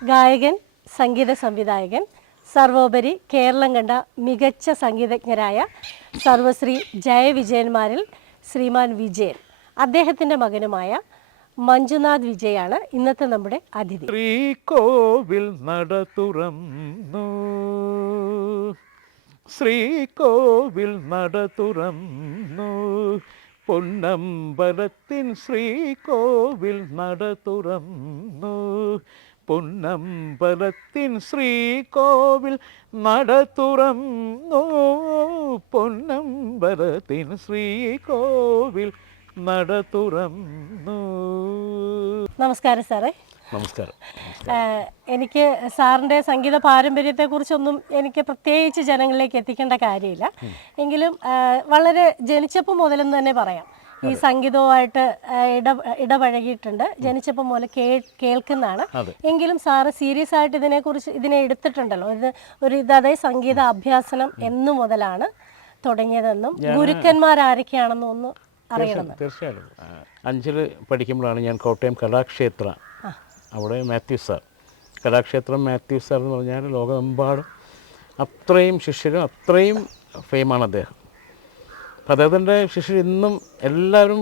ഗായകൻ, സംഗീത സംവിധായകൻ, സർവോപരി കേരളം കണ്ട മികച്ച സംഗീതജ്ഞരായ സർവശ്രീ ജയവിജയന്മാരിൽ ശ്രീമാൻ വിജയൻ, അദ്ദേഹത്തിൻ്റെ മകനുമായ മഞ്ജുനാഥ് വിജയാണ് ഇന്നത്തെ നമ്മുടെ അതിഥി. ശ്രീകോവിൽ നട തുറന്നു, ശ്രീകോവിൽ നട തുറന്നു, പൊന്നമ്പലത്തിൻ ശ്രീകോവിൽ നട തുറന്നു, പൊന്നമ്പലത്തിൻ ശ്രീകോവിൽ നട തുറന്നു, പൊന്നമ്പലത്തിൻ ശ്രീകോവിൽ നട തുറന്നു. നമസ്കാരം സാറേ. നമസ്കാരം. എനിക്ക് സാറിൻ്റെ സംഗീത പാരമ്പര്യത്തെക്കുറിച്ചൊന്നും എനിക്ക് പ്രത്യേകിച്ച് ജനങ്ങളിലേക്ക് എത്തിക്കേണ്ട കാര്യമില്ല. എങ്കിലും വളരെ ജനിച്ചപ്പോൾ മുതലെന്ന് തന്നെ പറയാം, ഈ സംഗീതവുമായിട്ട് ഇടപഴകിയിട്ടുണ്ട്. ജനിച്ചപ്പോൾ മുതൽ കേൾക്കുന്നതാണ്. എങ്കിലും സാറ് സീരിയസ് ആയിട്ട് ഇതിനെ എടുത്തിട്ടുണ്ടല്ലോ. അതായത് സംഗീത അഭ്യാസനം എന്നു മുതലാണ് തുടങ്ങിയതെന്നും ഗുരുക്കന്മാരാരൊക്കെയാണെന്നും ഒന്ന് അറിയണം. തീർച്ചയായും 5ൽ പഠിക്കുമ്പോഴാണ് ഞാൻ കോട്ടയം കലാക്ഷേത്ര, അവിടെ മാത്യു സാർ, കലാക്ഷേത്രം മാത്യു സാർ എന്ന് പറഞ്ഞാൽ ലോകമെമ്പാടും അത്രയും ശിഷ്യരും അത്രയും ഫെയിമാണ് അദ്ദേഹം. അപ്പം അദ്ദേഹത്തിൻ്റെ ശിഷ്യർ ഇന്നും എല്ലാവരും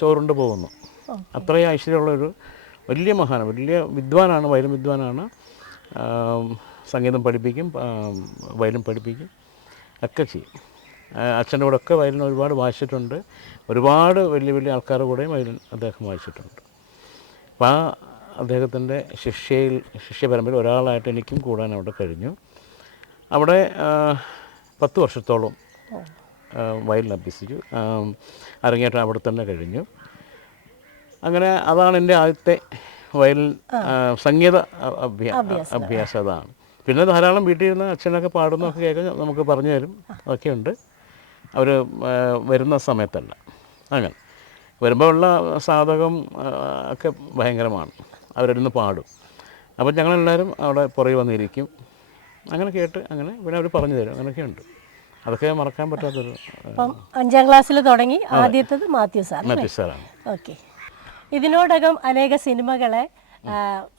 ചോറുണ്ട് പോകുന്നു. അത്രയും ഐശ്വര്യമുള്ളൊരു വലിയ മഹാനാണ്, വലിയ വിദ്വാനാണ്, വയലിൻ വിദ്വാനാണ്. സംഗീതം പഠിപ്പിക്കും, വയലിൻ പഠിപ്പിക്കും, ഒക്കെ ചെയ്യും. അച്ഛൻ്റെ കൂടെ ഒക്കെ വയലിൻ ഒരുപാട് വായിച്ചിട്ടുണ്ട്. ഒരുപാട് വലിയ വലിയ ആൾക്കാരുടെ കൂടെയും വയലിൻ അദ്ദേഹം വായിച്ചിട്ടുണ്ട്. അപ്പോൾ ആ അദ്ദേഹത്തിൻ്റെ ശിഷ്യ പരമ്പരയിൽ ഒരാളായിട്ട് എനിക്കും കൂടാൻ അവിടെ കഴിഞ്ഞു. അവിടെ 10 വർഷത്തോളം വയലിൻ അഭ്യസിച്ചു. അരങ്ങേറ്റം അവിടെ തന്നെ കഴിഞ്ഞു. അങ്ങനെ അതാണ് എൻ്റെ ആദ്യത്തെ വയലിൻ സംഗീത അഭ്യാസം. അതാണ്. പിന്നെ ധാരാളം വീട്ടിൽ ഇരുന്ന് അച്ഛനൊക്കെ പാടുന്നതൊക്കെ കേൾക്കാൻ നമുക്ക് പറഞ്ഞു തരും, അതൊക്കെയുണ്ട്. അവർ വരുന്ന സമയത്തല്ല, അങ്ങനെ വരുമ്പോൾ ഉള്ള സാധകം ഒക്കെ ഭയങ്കരമാണ്. അവരിരുന്ന് പാടും. അപ്പം ഞങ്ങളെല്ലാവരും അവിടെ പുറകെ വന്നിരിക്കും, അങ്ങനെ കേട്ട് അങ്ങനെ പിന്നെ അവർ പറഞ്ഞു തരും. അങ്ങനെയൊക്കെയുണ്ട്. അതൊക്കെ മറക്കാൻ പറ്റാത്തൊരു. അപ്പം 5ാം ക്ലാസ്സിൽ തുടങ്ങി. ആദ്യത്തേത് മാത്യു സാറാണ്. ഓക്കെ. ഇതിനോടകം അനേക സിനിമകളെ,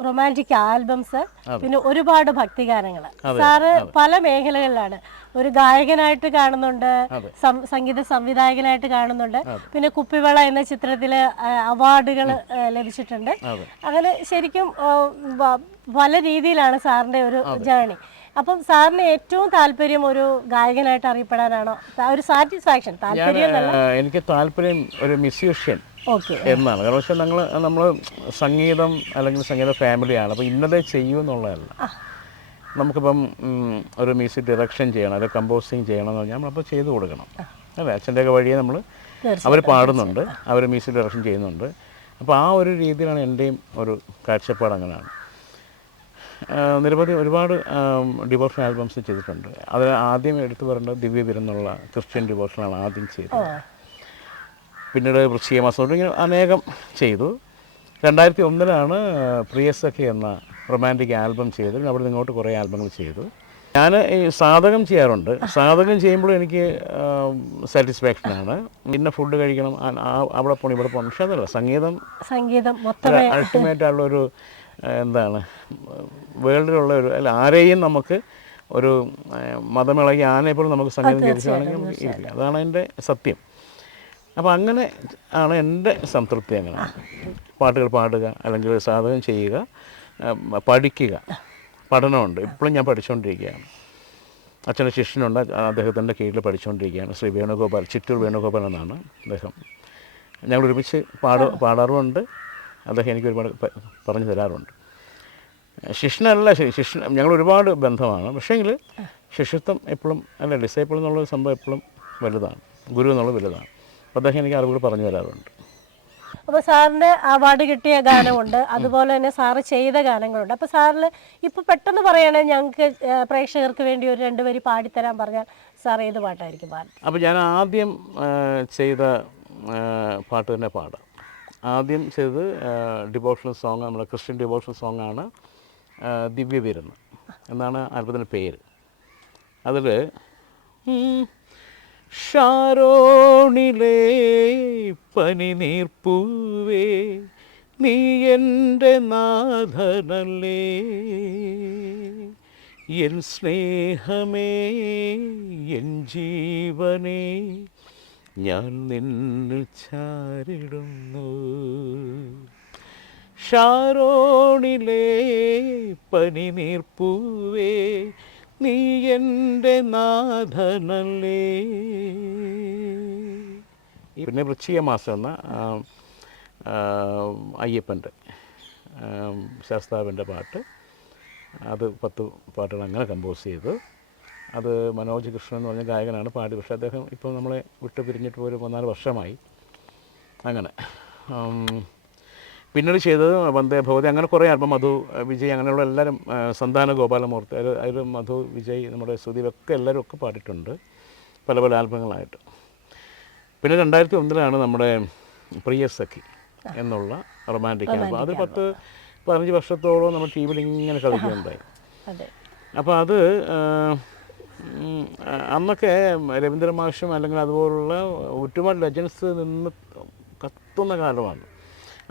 റൊമാൻറ്റിക് ആൽബംസ്, പിന്നെ ഒരുപാട് ഭക്തിഗാനങ്ങൾ. സാറ് പല മേഖലകളിലാണ്. ഒരു ഗായകനായിട്ട് കാണുന്നുണ്ട്, സംഗീത സംവിധായകനായിട്ട് കാണുന്നുണ്ട്, പിന്നെ കുപ്പിവള എന്ന ചിത്രത്തില് അവാർഡുകൾ ലഭിച്ചിട്ടുണ്ട്. അങ്ങനെ ശരിക്കും പല രീതിയിലാണ് സാറിന്റെ ഒരു ജേണി. അപ്പം സാറിന് ഏറ്റവും താല്പര്യം ഒരു ഗായകനായിട്ട് അറിയപ്പെടാനാണോ, ഒരു സാറ്റിസ്ഫാക്ഷൻ? താല്പര്യം എനിക്ക് താല്പര്യം ഒരു മ്യൂസീഷ്യൻ എന്നാണ്. കാരണം വെച്ചാൽ നമ്മൾ സംഗീതം അല്ലെങ്കിൽ സംഗീത ഫാമിലിയാണ്. അപ്പോൾ ഇന്നതേ ചെയ്യൂ എന്നുള്ളതല്ല. നമുക്കിപ്പം ഒരു മ്യൂസിക് ഡയറക്ഷൻ ചെയ്യണം, അല്ലെങ്കിൽ കമ്പോസിങ് ചെയ്യണം എന്ന് പറഞ്ഞാൽ നമ്മളപ്പോൾ ചെയ്തു കൊടുക്കണം. അല്ലേ? അച്ഛൻ്റെയൊക്കെ വഴിയെ അവർ പാടുന്നുണ്ട്, അവർ മ്യൂസിക് ഡയറക്ഷൻ ചെയ്യുന്നുണ്ട്. അപ്പോൾ ആ ഒരു രീതിയിലാണ് എൻ്റെയും ഒരു കാഴ്ചപ്പാട്. അങ്ങനെയാണ്. ഒരുപാട് ഡിവോഷൻ ആൽബംസ് ചെയ്തിട്ടുണ്ട്. അതിൽ ആദ്യം എടുത്തു പറയേണ്ടത് ദിവ്യവീരൻ എന്നുള്ള ക്രിസ്ത്യൻ ഡിവോഷനാണ് ആദ്യം ചെയ്തത്. പിന്നീട് വൃശ്ചികമാസം ഇങ്ങനെ അനേകം ചെയ്തു. 2001 പ്രിയസഖി എന്ന റൊമാൻറ്റിക് ആൽബം ചെയ്തു. അവിടെ നിങ്ങോട്ട് കുറേ ആൽബങ്ങൾ ചെയ്തു. ഞാൻ ഈ സാധകം ചെയ്യാറുണ്ട്. സാധകം ചെയ്യുമ്പോഴും എനിക്ക് സാറ്റിസ്ഫാക്ഷനാണ്. പിന്നെ ഫുഡ് കഴിക്കണം, അവിടെ പോകണം, ഇവിടെ പോകണം. പക്ഷേ അതല്ല, സംഗീതം അൾട്ടിമേറ്റ് ആയിട്ടുള്ളൊരു എന്താണ്, വേൾഡിലുള്ള ഒരു, അല്ല ആരെയും നമുക്ക് ഒരു മതമിളകി ആനയെപ്പോലും നമുക്ക് സംഗീതം ചെയ്യിക്കുകയാണെങ്കിൽ നമുക്ക് ഇരിക്കില്ല. അതാണ് എൻ്റെ സത്യം. അപ്പോൾ അങ്ങനെ ആണ് എൻ്റെ സംതൃപ്തി. അങ്ങനെ പാട്ടുകൾ പാടുക, അല്ലെങ്കിൽ സാധകം ചെയ്യുക, പഠിക്കുക. പഠനമുണ്ട്, ഇപ്പോഴും ഞാൻ പഠിച്ചുകൊണ്ടിരിക്കുകയാണ്. അച്ഛൻ്റെ ശിഷ്യനുണ്ട്, അദ്ദേഹത്തിൻ്റെ കീഴിൽ പഠിച്ചുകൊണ്ടിരിക്കുകയാണ്. ശ്രീ വേണുഗോപാൽ, ചിറ്റൂർ വേണുഗോപാൽ എന്നാണ് അദ്ദേഹം. ഞങ്ങൾ ഒരുമിച്ച് പാടാറുമുണ്ട്. അദ്ദേഹം എനിക്ക് ഒരുപാട് പറഞ്ഞു തരാറുണ്ട്. ശിഷ്യനല്ല, ഞങ്ങൾ ഒരുപാട് ബന്ധമാണ്. പക്ഷേങ്കിൽ ശിഷ്യത്വം എപ്പോഴും, അല്ല ഡിസൈപ്പിൾ എന്നുള്ളൊരു സംഭവം എപ്പോഴും വലുതാണ്, ഗുരു എന്നുള്ളത് വലുതാണ്. അപ്പോൾ അദ്ദേഹം എനിക്ക് അറിവുകൾ പറഞ്ഞു തരാറുണ്ട്. അപ്പോൾ സാറിൻ്റെ അവാർഡ് കിട്ടിയ ഗാനമുണ്ട്, അതുപോലെ തന്നെ സാറ് ചെയ്ത ഗാനങ്ങളുണ്ട്. അപ്പോൾ സാറിന് ഇപ്പോൾ പെട്ടെന്ന് പറയുകയാണെങ്കിൽ ഞങ്ങൾക്ക് പ്രേക്ഷകർക്ക് വേണ്ടി ഒരു 2 വരി പാടിത്തരാൻ പറഞ്ഞാൽ സാർ ഏത് പാട്ടായിരിക്കും പാടുന്നത്? അപ്പോൾ ഞാൻ ആദ്യം ചെയ്ത പാട്ട് തന്നെ പാടാം. ആദ്യം ചെയ്തത് ഡിവോഷണൽ സോങ്, നമ്മുടെ ക്രിസ്ത്യൻ ഡിവോഷണൽ സോങ്ങാണ് ദിവ്യവീരൻ എന്നാണ് ആൽബത്തിൻ്റെ പേര്. അതിൽ ഷാരോണിലെ പനിനീർപ്പൂവേ നീ എൻ്റെ നാഥനല്ലേ, എൻ സ്നേഹമേ, എൻ ജീവനേ, ഞാൻ നിന്നിൽ ചാരിടുന്നു. ഷാരോണിലെ പനിനീർപ്പൂവേ, നീ എൻ്റെ നാഥനല്ലേ. പിന്നെ വൃശ്ചിക മാസം എന്ന അയ്യപ്പൻ്റെ ശാസ്താവിൻ്റെ പാട്ട്, അത് 10 പാട്ടുകൾ അങ്ങനെ കമ്പോസ് ചെയ്തു. അത് മനോജ് കൃഷ്ണൻ എന്ന് പറഞ്ഞ ഗായകനാണ് പാടി. പക്ഷേ അദ്ദേഹം ഇപ്പോൾ നമ്മളെ വിട്ട് പിരിഞ്ഞിട്ട് ഒരു 3-4 വർഷമായി. അങ്ങനെ പിന്നീട് ചെയ്തത് വന്ദേ ഭവതി, അങ്ങനെ കുറേ ആൽബം, മധു വിജയ്, അങ്ങനെയുള്ള എല്ലാവരും, സന്താന ഗോപാലമൂർത്തി, അതിൽ മധു വിജയ്, നമ്മുടെ സുദീപൊക്കെ എല്ലാവരും ഒക്കെ പാടിയിട്ടുണ്ട് പല പല ആൽബങ്ങളായിട്ട്. പിന്നെ 2001 നമ്മുടെ പ്രിയ സഖി എന്നുള്ള റൊമാൻറ്റിക് ആൽബം, അത് 10-15 വർഷത്തോളം നമ്മൾ ടി വിയിൽ ഇങ്ങനെ കളിക്കുകയുണ്ടായി. അപ്പോൾ അത് അന്നൊക്കെ രവീന്ദ്ര മാഷും അല്ലെങ്കിൽ അതുപോലുള്ള ഒരുപാട് ലെജൻസ് നിന്ന് കത്തുന്ന കാലമാണ്.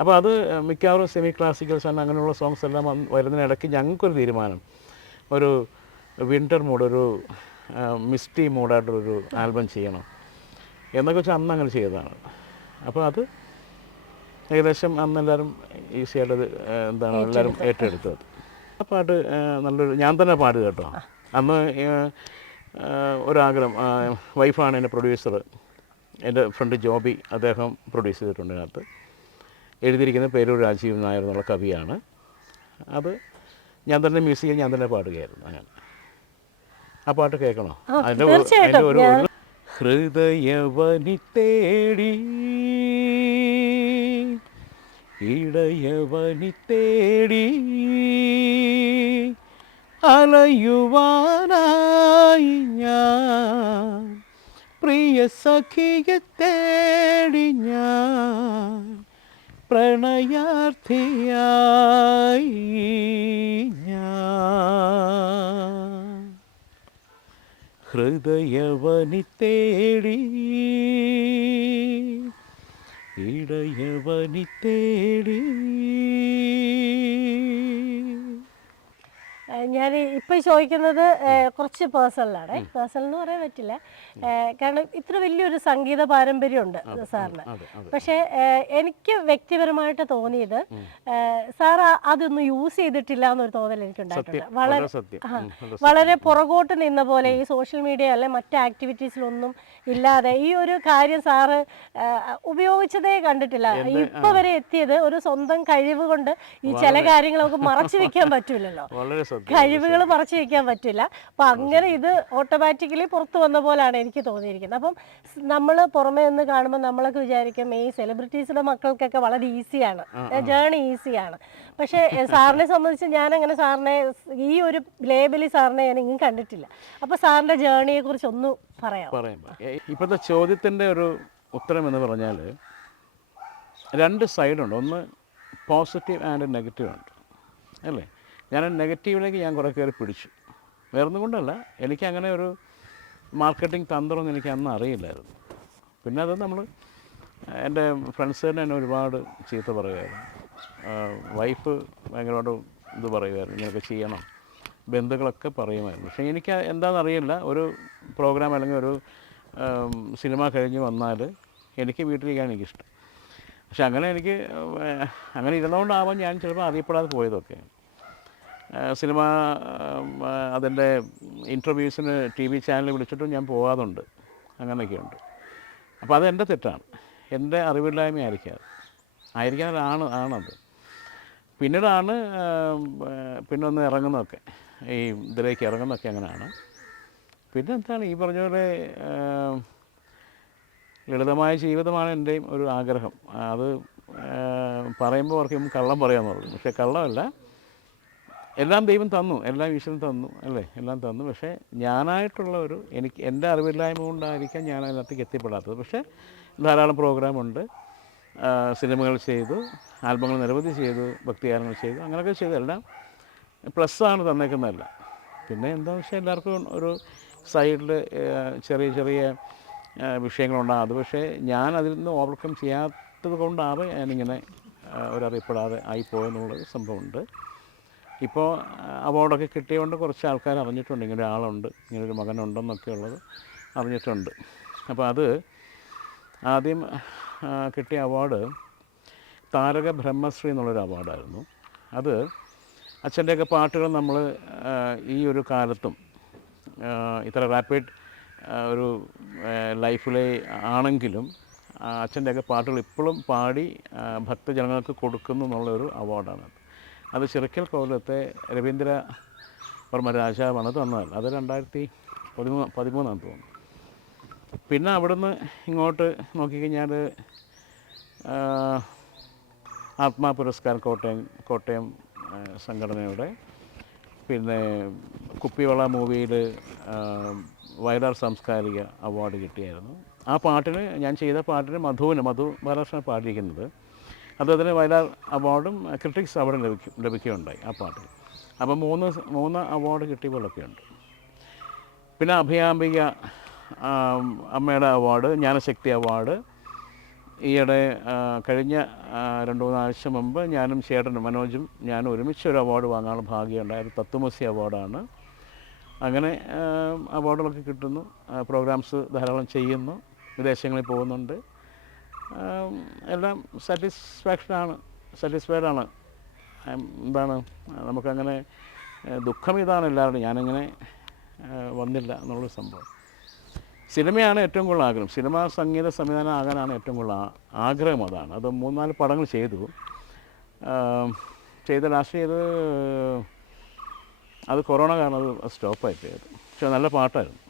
അപ്പോൾ അത് മിക്കവാറും സെമി ക്ലാസിക്കൽസ് ആണ്, അങ്ങനെയുള്ള സോങ്സ് എല്ലാം വരുന്നതിനിടയ്ക്ക് ഞങ്ങൾക്കൊരു തീരുമാനം, ഒരു വിൻ്റർ മൂഡ്, ഒരു മിസ്റ്റി മൂഡായിട്ടൊരു ആൽബം ചെയ്യണം എന്നൊക്കെ വെച്ചാൽ അന്ന് അങ്ങനെ ചെയ്തതാണ്. അപ്പോൾ അത് ഏകദേശം അന്ന് എല്ലാവരും ഈസിയായിട്ടത് എന്താണ് എല്ലാവരും ഏറ്റെടുത്തത്. ആ പാട്ട് നല്ലൊരു, ഞാൻ തന്നെ പാടുക കേട്ടോ. അന്ന് ഒരാഗ്രഹം, വൈഫാണ് എൻ്റെ പ്രൊഡ്യൂസർ, എൻ്റെ ഫ്രണ്ട് ജോബി, അദ്ദേഹം പ്രൊഡ്യൂസ് ചെയ്തിട്ടുണ്ട്. അതിനകത്ത് എഴുതിയിരിക്കുന്ന പേരൂർ രാജീവ് നായർ എന്നുള്ള കവിയാണ്. അത് ഞാൻ തന്നെ മ്യൂസിക് ഞാൻ തന്നെ പാടുകയായിരുന്നു. അങ്ങനെ ആ പാട്ട് കേൾക്കണോ? അതിൻ്റെ ഒരു ഹൃദയവനി തേടി ഇടയവനി തേടി അലയുവാനായി ഞാൻ, പ്രിയ സഖിയെ തേടി ഞാൻ, പ്രണയാർത്ഥിയായി ഞാൻ. ഹൃദയവനി തേടി ഇടയവനി തേടി. ഞാൻ ഇപ്പോൾ ചോദിക്കുന്നത് കുറച്ച് പേഴ്സണലാണ്. പേഴ്സണൽ എന്ന് പറയാൻ പറ്റില്ല, കാരണം ഇത്ര വലിയൊരു സംഗീത പാരമ്പര്യമുണ്ട് സാറിന്. പക്ഷേ എനിക്ക് വ്യക്തിപരമായിട്ട് തോന്നിയത് സാർ അതൊന്നും യൂസ് ചെയ്തിട്ടില്ല എന്നൊരു തോന്നൽ എനിക്കുണ്ടായിട്ടുണ്ട്. വളരെ പുറകോട്ട് നിന്ന പോലെ ഈ സോഷ്യൽ മീഡിയ അല്ലെ മറ്റ് ആക്ടിവിറ്റീസിലൊന്നും ഇല്ലാതെ ഈ ഒരു കാര്യം സാറ് ഉപയോഗിച്ചതേ കണ്ടിട്ടില്ല. ഇപ്പൊ വരെ എത്തിയത് ഒരു സ്വന്തം കഴിവ് കൊണ്ട് ഈ ചില കാര്യങ്ങൾ നമുക്ക് മറച്ചു വെക്കാൻ പറ്റൂലല്ലോ, കഴിവുകൾ മറച്ചു വെക്കാൻ പറ്റില്ല. അപ്പം അങ്ങനെ ഇത് ഓട്ടോമാറ്റിക്കലി പുറത്തു വന്ന പോലാണ് എനിക്ക് തോന്നിയിരിക്കുന്നത്. അപ്പം നമ്മൾ പുറമേ നിന്ന് കാണുമ്പോൾ നമ്മളൊക്കെ വിചാരിക്കും ഈ സെലിബ്രിറ്റീസിന്റെ മക്കൾക്കൊക്കെ വളരെ ഈസിയാണ്, ജേണി ഈസിയാണ്. പക്ഷേ സാറിനെ സംബന്ധിച്ച് ഞാനങ്ങനെ സാറിനെ ഈ ഒരു ലേബലിൽ സാറിനെ ഞാൻ ഇങ്ങനെ കണ്ടിട്ടില്ല. അപ്പോൾ സാറിൻ്റെ ജേണിയെ കുറിച്ച് ഒന്ന് പറയാം. ഇപ്പോഴത്തെ ചോദ്യത്തിൻ്റെ ഒരു ഉത്തരം എന്ന് പറഞ്ഞാൽ 2 സൈഡുണ്ട്. ഒന്ന് പോസിറ്റീവ് ആൻഡ് നെഗറ്റീവ് ഉണ്ട് അല്ലേ. ഞാൻ നെഗറ്റീവിലേക്ക് ഞാൻ കുറേ കയറി പിടിച്ചു. വേറൊന്നും കൊണ്ടല്ല, എനിക്കങ്ങനെ ഒരു മാർക്കറ്റിംഗ് തന്ത്രമൊന്നും എനിക്ക് അന്ന് അറിയില്ലായിരുന്നു. പിന്നെ അത് നമ്മൾ എൻ്റെ ഫ്രണ്ട്സ് തന്നെ ഒരുപാട് ചീത്ത പറയുമായിരുന്നു. വൈഫ് ഭയങ്കരമായിട്ട് ഇത് പറയുമായിരുന്നു, ഇങ്ങനെയൊക്കെ ചെയ്യണം, ബന്ധുക്കളൊക്കെ പറയുമായിരുന്നു. പക്ഷേ എനിക്ക് എന്താണെന്നറിയില്ല, ഒരു പ്രോഗ്രാം അല്ലെങ്കിൽ ഒരു സിനിമ കഴിഞ്ഞ് വന്നാൽ എനിക്ക് വീട്ടിലിരിക്കാൻ എനിക്കിഷ്ടം. പക്ഷെ അങ്ങനെ എനിക്ക് അങ്ങനെ ഇരുന്നുകൊണ്ടാവാൻ ഞാൻ ചിലപ്പോൾ അറിയപ്പെടാതെ പോയതൊക്കെ. സിനിമ അതിൻ്റെ ഇൻ്റർവ്യൂസിന് TV ചാനൽ വിളിച്ചിട്ടും ഞാൻ പോകാതുണ്ട്, അങ്ങനെയൊക്കെയുണ്ട്. അപ്പോൾ അതെൻ്റെ തെറ്റാണ്, എൻ്റെ അറിവില്ലായ്മ ആണത്. പിന്നീടാണ് പിന്നെ ഒന്ന് ഇറങ്ങുന്നതൊക്കെ, ഈ ഇതിലേക്ക് ഇറങ്ങുന്നതൊക്കെ അങ്ങനെയാണ്. പിന്നെ എന്താണ് ഈ പറഞ്ഞ പോലെ ലളിതമായ ജീവിതമാണ് എൻ്റെയും ഒരു ആഗ്രഹം. അത് പറയുമ്പോൾ അവർക്കും കള്ളം പറയാമെന്നുള്ളൂ. പക്ഷേ കള്ളമല്ല, എല്ലാം ദൈവം തന്നു, എല്ലാം ഈശ്വരൻ തന്നു അല്ലേ, എല്ലാം തന്നു. പക്ഷേ ഞാനായിട്ടുള്ള എനിക്ക് എൻ്റെ അറിവില്ലായ്മ കൊണ്ടായിരിക്കാം ഞാൻ അതിനകത്തേക്ക് എത്തിപ്പെടാത്തത്. പക്ഷേ ധാരാളം പ്രോഗ്രാമുണ്ട്, സിനിമകൾ ചെയ്തു, ആൽബങ്ങൾ നിരവധി ചെയ്തു, ഭക്തിഗാനങ്ങൾ ചെയ്തു, അങ്ങനെയൊക്കെ ചെയ്തു. എല്ലാം പ്ലസ്സാണ് തന്നേക്കുന്നതല്ല. പിന്നെ എന്താണെന്ന് വെച്ചാൽ എല്ലാവർക്കും ഒരു സൈഡിൽ ചെറിയ ചെറിയ വിഷയങ്ങളുണ്ടാകും. അത് പക്ഷേ ഞാൻ അതിൽ നിന്ന് ഓവർകം ചെയ്യാത്തത് കൊണ്ടാണ് ഞാനിങ്ങനെ ഒരറിയപ്പെടാതെ ആയിപ്പോയെന്നുള്ളൊരു സംഭവമുണ്ട്. ഇപ്പോൾ അവാർഡൊക്കെ കിട്ടിയതുകൊണ്ട് കുറച്ച് ആൾക്കാർ അറിഞ്ഞിട്ടുണ്ട്, ഇങ്ങനെ ഒരാളുണ്ട്, ഇങ്ങനൊരു മകനുണ്ടെന്നൊക്കെ ഉള്ളത് അറിഞ്ഞിട്ടുണ്ട്. അപ്പോൾ അത് ആദ്യം കിട്ടിയ അവാർഡ് താരക ബ്രഹ്മശ്രീ എന്നുള്ളൊരു അവാർഡായിരുന്നു. അത് അച്ഛൻ്റെയൊക്കെ പാട്ടുകൾ നമ്മൾ ഈ ഒരു കാലത്തും ഇത്ര റാപ്പിഡ് ഒരു ലൈഫിലെ ആണെങ്കിലും അച്ഛൻ്റെയൊക്കെ പാട്ടുകൾ ഇപ്പോഴും പാടി ഭക്തജനങ്ങൾക്ക് കൊടുക്കുന്നു എന്നുള്ളൊരു അവാർഡാണ്. അത് ചിറക്കൽ കോവിലത്തെ രവീന്ദ്ര വർമ്മ രാജാവാണ് തന്നത്. അത് 2013 തോന്നുന്നു. പിന്നെ അവിടുന്ന് ഇങ്ങോട്ട് നോക്കിക്കഴിഞ്ഞാൽ ആത്മാ പുരസ്കാരം കോട്ടയം സംഘടനയുടെ, പിന്നെ കുപ്പിവള മൂവിയിൽ വയലാർ സാംസ്കാരിക അവാർഡ് കിട്ടിയായിരുന്നു. ആ പാട്ടിന്, ഞാൻ ചെയ്ത പാട്ടിന് മധു ബാലകൃഷ്ണൻ പാടിയിരിക്കുന്നത്. അതുപോലെ വയലാർ അവാർഡും ക്രിട്ടിക്സ് അവാർഡും ലഭിക്കുകയുണ്ടായി ആ പാട്ടിൽ. അപ്പോൾ മൂന്ന് അവാർഡ് കിട്ടിയപോലൊക്കെ ഉണ്ട്. പിന്നെ അഭയാംബിക അമ്മയുടെ അവാർഡ്, ജ്ഞാനശക്തി അവാർഡ് ഈയിടെ കഴിഞ്ഞ 2-3 ആഴ്ച മുമ്പ് ഞാനും ചേട്ടനും മനോജും ഞാനും ഒരുമിച്ച് ഒരു അവാർഡ് വാങ്ങാനുള്ള ഭാഗ്യമുണ്ടായത് തത്വമസി അവാർഡാണ്. അങ്ങനെ അവാർഡുകളൊക്കെ കിട്ടുന്നു, പ്രോഗ്രാംസ് ധാരാളം ചെയ്യുന്നു, വിദേശങ്ങളിൽ പോകുന്നുണ്ട്. എല്ലാം സാറ്റിസ്ഫൈഡാണ്. എന്താണ് നമുക്കങ്ങനെ ദുഃഖം ഇതാണ് എല്ലാവരുടെയും, ഞാനിങ്ങനെ വന്നില്ല എന്നുള്ളൊരു സംഭവം. സിനിമയാണ് ഏറ്റവും കൂടുതൽ ആഗ്രഹം, സിനിമ സംഗീത സംവിധാനം ആകാനാണ് ഏറ്റവും കൂടുതൽ ആഗ്രഹം. അതാണ്. അത് 3-4 പടങ്ങൾ ചെയ്ത് ലാസ്റ്റ് ചെയ്ത് അത് കൊറോണ കാരണം അത് സ്റ്റോപ്പായി പോയത്. പക്ഷേ നല്ല പാട്ടായിരുന്നു,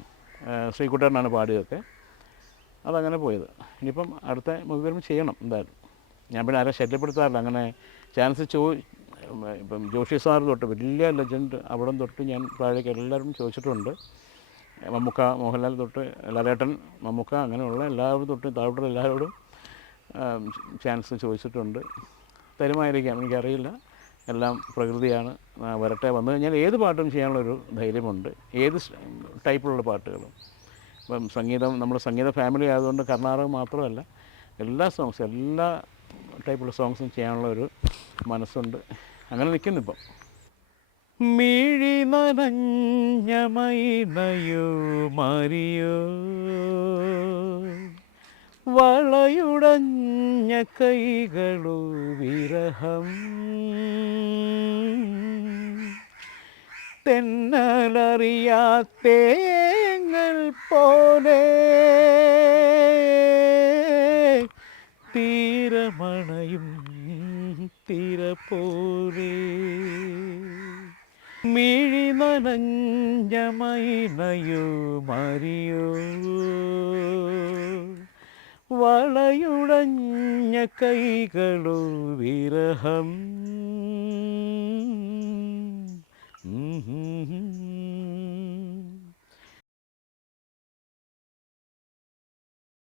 ശ്രീകുട്ടേട്ടനാണ് പാടിയതൊക്കെ. അതങ്ങനെ പോയത്. ഇനിയിപ്പം അടുത്ത മൂവി വരുമ്പോൾ ചെയ്യണം എന്തായാലും. ഞാൻ പിന്നെ ആരെ ശല്യപ്പെടുത്താറില്ല, അങ്ങനെ ചാൻസ് ഇപ്പം ജോഷി സാർ തൊട്ട് വലിയ ലെജൻഡ് അവിടെ തൊട്ട് ഞാൻ താഴേക്ക് എല്ലാവരും ചോദിച്ചിട്ടുണ്ട്. മമ്മൂക്ക, മോഹൻലാൽ തൊട്ട് ലാലേട്ടൻ, മമ്മൂക്ക, അങ്ങനെയുള്ള എല്ലാവരും തൊട്ട് താഴോട്ടുള്ള എല്ലാവരോടും ചാൻസ് ചോദിച്ചിട്ടുണ്ട്. തരുമായിരിക്കാം, എനിക്കറിയില്ല. എല്ലാം പ്രകൃതിയാണ്. വരട്ടെ, വന്നു കഴിഞ്ഞാൽ ഏത് പാട്ടും ചെയ്യാനുള്ളൊരു ധൈര്യമുണ്ട്, ഏത് ടൈപ്പിലുള്ള പാട്ടുകളും. ഇപ്പം നമ്മൾ സംഗീത ഫാമിലി ആയതുകൊണ്ട് കർണാടക മാത്രമല്ല, എല്ലാ ടൈപ്പുള്ള സോങ്സും ചെയ്യാനുള്ള ഒരു മനസ്സുണ്ട്. അങ്ങനെ നിൽക്കുന്നിപ്പം. മിഴി നനഞ്ഞ മൈനയോ മാറിയോ, വളയുടഞ്ഞ കൈകളോ വിരഹം, തെന്നലറിയാത്തേങ്ങൾ പോലെ തീരമണയും തീര പോലെ, മിഴി നനഞ്ഞ മൈനയോ മാറിയോ, വളയുടഞ്ഞ കൈകളോ വിരഹം.